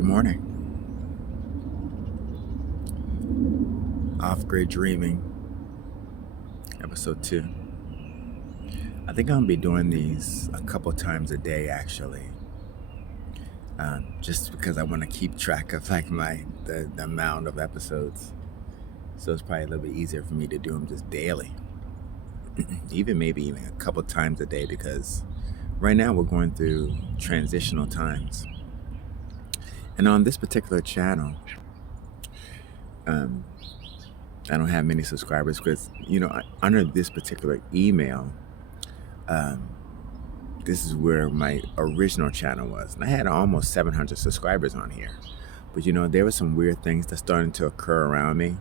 Good morning. Off Grid Dreaming, episode 2. I think I'm going to be doing these a couple times a day actually. Just because I want to keep track of like the amount of episodes. So it's probably a little bit easier for me to do them just daily. Maybe even a couple times a day, because right now we're going through transitional times. And on this particular channel, um, I don't have many subscribers because, under this particular email, this is where my original channel was. And I had almost 700 subscribers on here. But, there were some weird things that started to occur around me.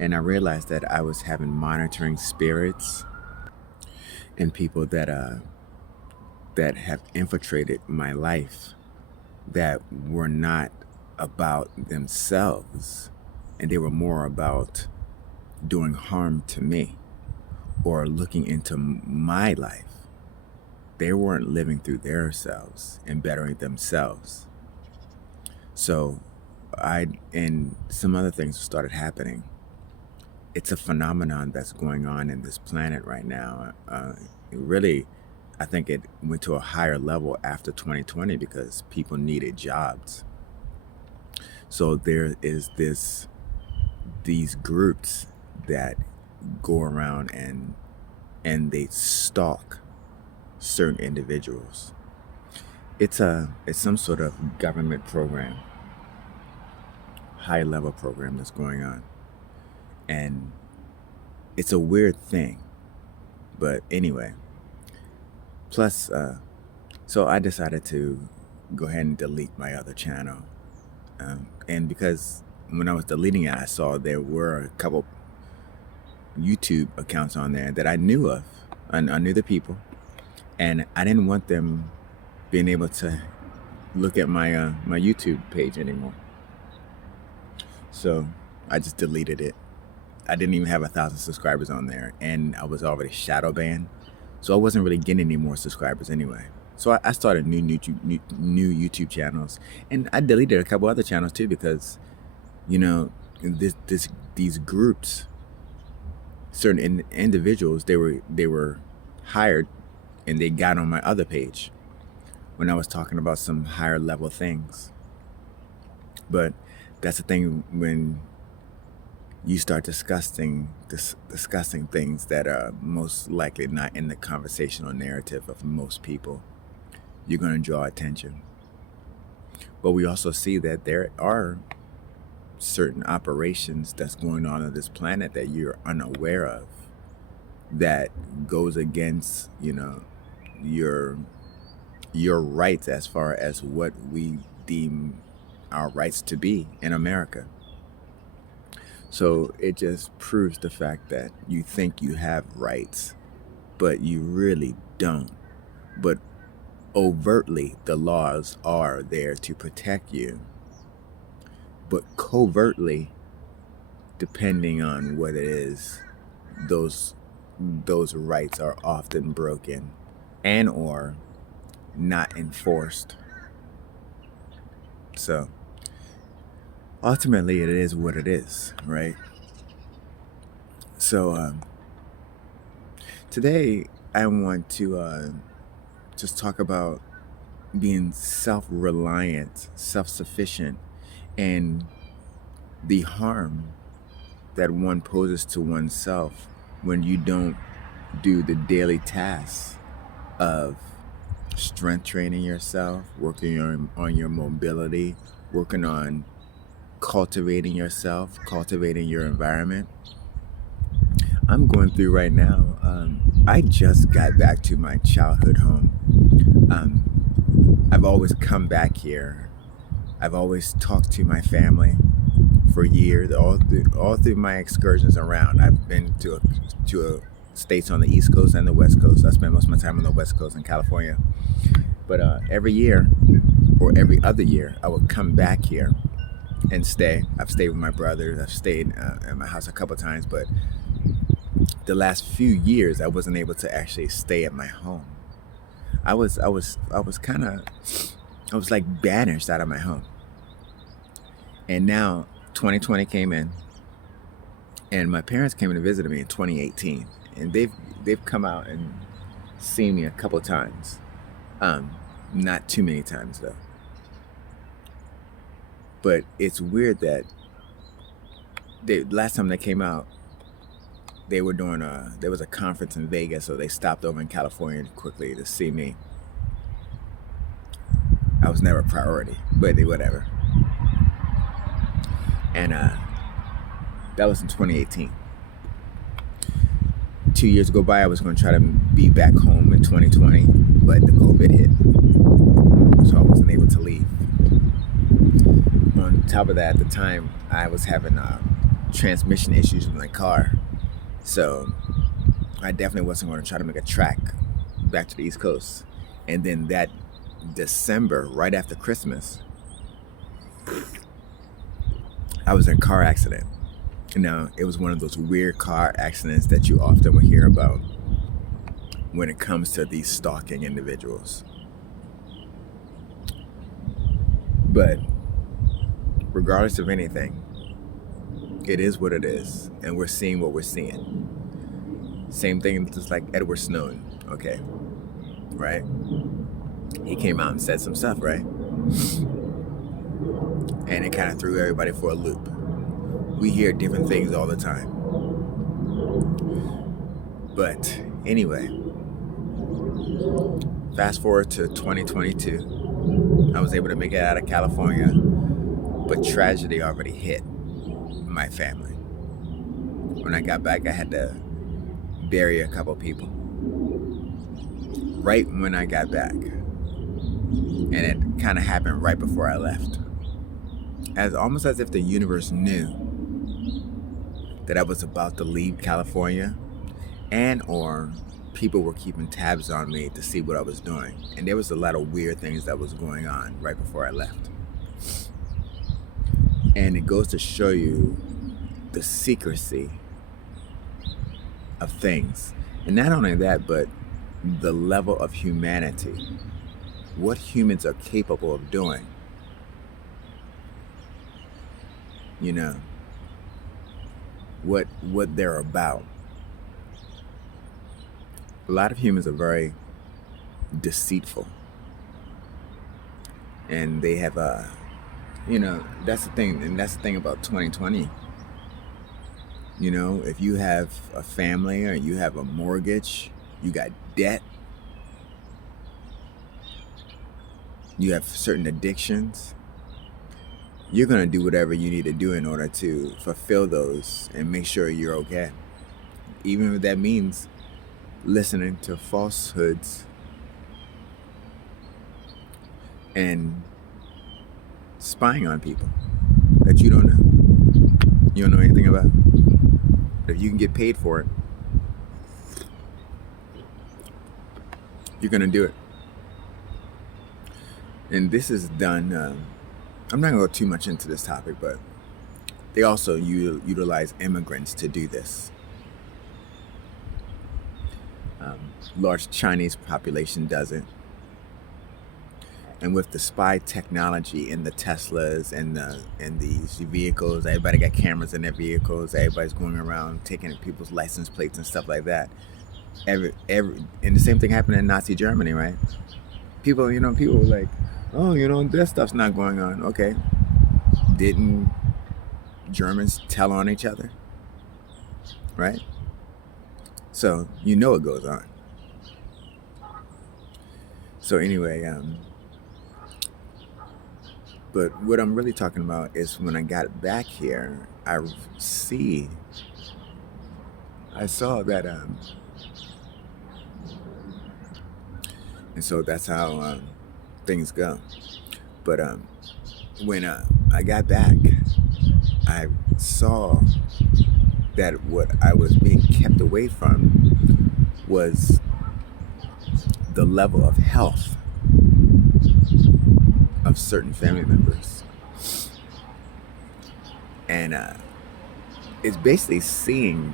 And I realized that I was having monitoring spirits and people that have infiltrated my life that were not about themselves. And they were more about doing harm to me or looking into my life. They weren't living through their selves and bettering themselves. So and some other things started happening. It's a phenomenon that's going on in this planet right now. I think it went to a higher level after 2020 because people needed jobs. So there is these groups that go around and they stalk certain individuals. It's some sort of government program, high level program that's going on. And it's a weird thing. But anyway, plus, so I decided to go ahead and delete my other channel. And because when I was deleting it, I saw there were a couple YouTube accounts on there that I knew of. I knew the people. And I didn't want them being able to look at my my YouTube page anymore. So I just deleted it. I didn't even have 1,000 subscribers on there, and I was already shadow banned, so I wasn't really getting any more subscribers anyway. So I started new YouTube channels, and I deleted a couple other channels too because, these groups, certain individuals, they were hired, and they got on my other page when I was talking about some higher level things. But that's the thing when you start discussing things that are most likely not in the conversational narrative of most people, you're going to draw attention. But we also see that there are certain operations that's going on this planet that you're unaware of that goes against, your rights as far as what we deem our rights to be in America. So it just proves the fact that you think you have rights, but you really don't. But overtly, the laws are there to protect you. But covertly, depending on what it is, those rights are often broken and or not enforced. So ultimately, it is what it is, right? So today I want to just talk about being self-reliant, self-sufficient, and the harm that one poses to oneself when you don't do the daily tasks of strength training yourself, working on your mobility, working on cultivating yourself, cultivating your environment. I'm going through right now. I just got back to my childhood home. I've always come back here. I've always talked to my family for years, all through my excursions around. I've been to states on the East Coast and the West Coast. I spent most of my time on the West Coast in California. But every year or every other year, I would come back here and stay. I've stayed with my brothers. I've stayed at my house a couple times, but the last few years, I wasn't able to actually stay at my home. I was like banished out of my home. And now 2020 came in, and my parents came to visit me in 2018, and they've come out and seen me a couple times, um, not too many times though. But it's weird that last time they came out, they were doing there was a conference in Vegas, so they stopped over in California quickly to see me. I was never a priority, but whatever. And that was in 2018. 2 years go by, I was going to try to be back home in 2020, but the COVID hit, so I wasn't able to leave. On top of that, at the time, I was having transmission issues with my car, so I definitely wasn't going to try to make a track back to the East Coast. And then that December, right after Christmas, I was in a car accident. Now, it was one of those weird car accidents that you often will hear about when it comes to these stalking individuals. But regardless of anything, it is what it is, and we're seeing what we're seeing. Same thing just like Edward Snowden, okay? Right? He came out and said some stuff, right? And it kind of threw everybody for a loop. We hear different things all the time. But anyway, fast forward to 2022. I was able to make it out of California, but tragedy already hit my family. When I got back, I had to bury a couple people. Right when I got back. And it kind of happened right before I left. Almost as if the universe knew that I was about to leave California, and or people were keeping tabs on me to see what I was doing. And there was a lot of weird things that was going on right before I left. And it goes to show you the secrecy of things. And not only that, but the level of humanity. What humans are capable of doing. You know, what they're about. A lot of humans are very deceitful. And they have that's the thing, and that's the thing about 2020. You know, if you have a family or you have a mortgage, you got debt, you have certain addictions, you're going to do whatever you need to do in order to fulfill those and make sure you're okay. Even if that means listening to falsehoods and spying on people that you don't know. You don't know anything about. But if you can get paid for it, you're going to do it. And this is done, I'm not going to go too much into this topic, but they also utilize immigrants to do this. Large Chinese population doesn't. And with the spy technology in the Teslas and these vehicles, everybody got cameras in their vehicles. Everybody's going around taking people's license plates and stuff like that. And the same thing happened in Nazi Germany, right? People were like, oh, that stuff's not going on. Okay. Didn't Germans tell on each other? Right? So, it goes on. So anyway, but what I'm really talking about is when I got back here, I saw that, and so that's how things go. But when I got back, I saw that what I was being kept away from was the level of health of certain family members. And it's basically seeing,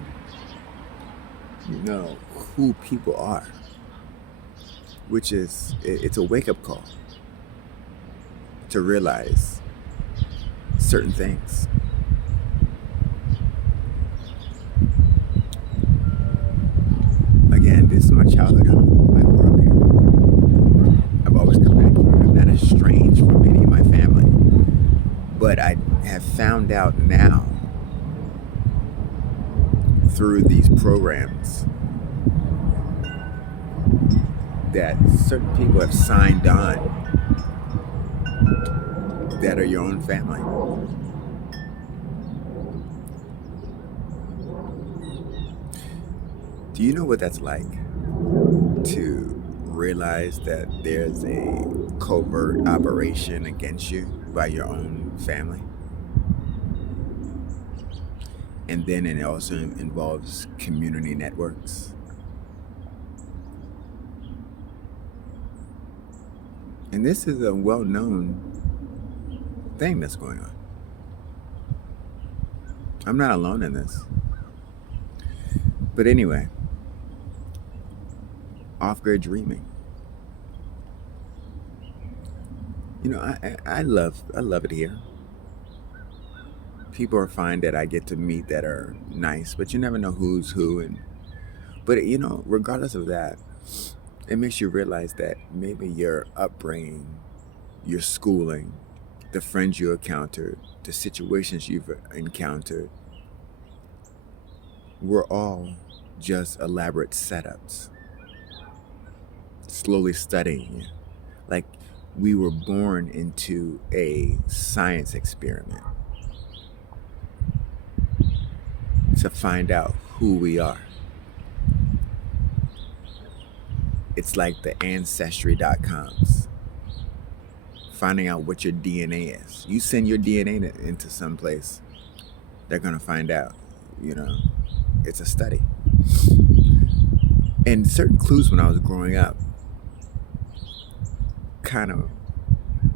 who people are, which it's a wake-up call to realize certain things. Again, this is my childhood home. I grew up here. I've always come back here. I'm not estranged from any of my family. But I have found out now through these programs that certain people have signed on that are your own family. Do you know what that's like to realize that there's a covert operation against you by your own family? And then it also involves community networks. And this is a well-known thing that's going on. I'm not alone in this. But anyway, off-grid dreaming. You know, I love it here. People are fine that I get to meet that are nice, but you never know who's who. But you know, regardless of that, it makes you realize that maybe your upbringing, your schooling, the friends you encountered, the situations you've encountered, were all just elaborate setups. Slowly studying you. Like we were born into a science experiment to find out who we are. It's like the Ancestry.coms. Finding out what your DNA is. You send your DNA into some place, they're going to find out. You know, it's a study. And certain clues when I was growing up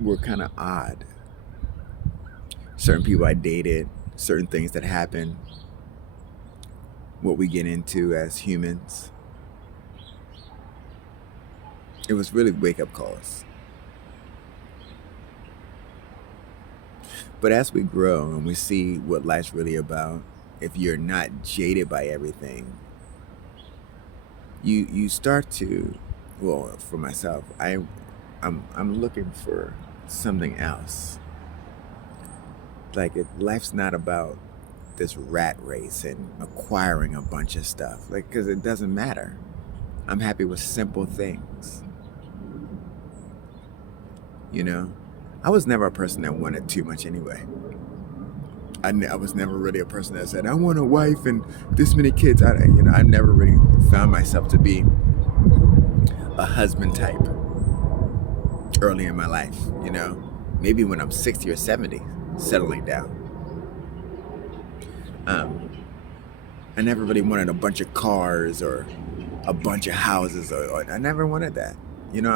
were kind of odd. Certain people I dated, certain things that happened, what we get into as humans. It was really wake-up calls. But as we grow and we see what life's really about, if you're not jaded by everything, you start to, well, for myself, I'm looking for something else. Like life's not about this rat race and acquiring a bunch of stuff, like, because it doesn't matter. I'm happy with simple things. You know, I was never a person that wanted too much anyway. I was never really a person that said I want a wife and this many kids. I never really found myself to be a husband type early in my life. You know, maybe when I'm 60 or 70, settling down. I never really wanted a bunch of cars or a bunch of houses, or I never wanted that. You know,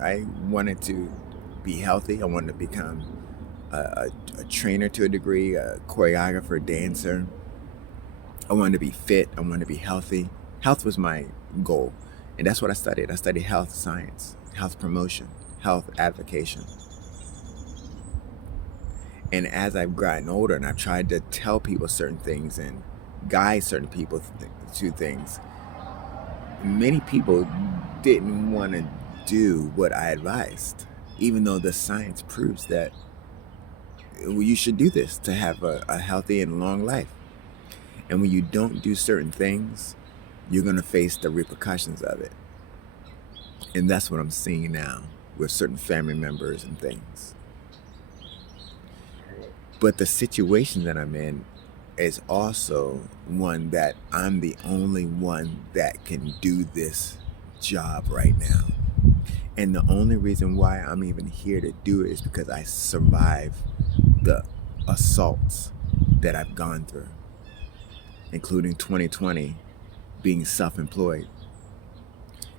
I wanted to be healthy. I wanted to become a trainer to a degree, a choreographer, dancer. I wanted to be fit. I wanted to be healthy. Health was my goal, and that's what I studied. I studied health science, health promotion, health advocacy. And as I've gotten older and I've tried to tell people certain things and guide certain people to things, many people didn't want to do what I advised, even though the science proves that you should do this to have a healthy and long life. And when you don't do certain things, you're going to face the repercussions of it. And that's what I'm seeing now with certain family members and things. But the situation that I'm in is also one that I'm the only one that can do this job right now. And the only reason why I'm even here to do it is because I survived the assaults that I've gone through, including 2020 being self-employed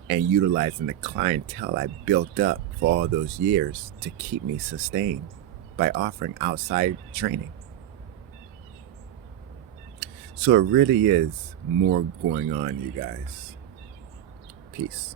and utilizing the clientele I built up for all those years to keep me sustained by offering outside training. So it really is more going on, you guys. Peace.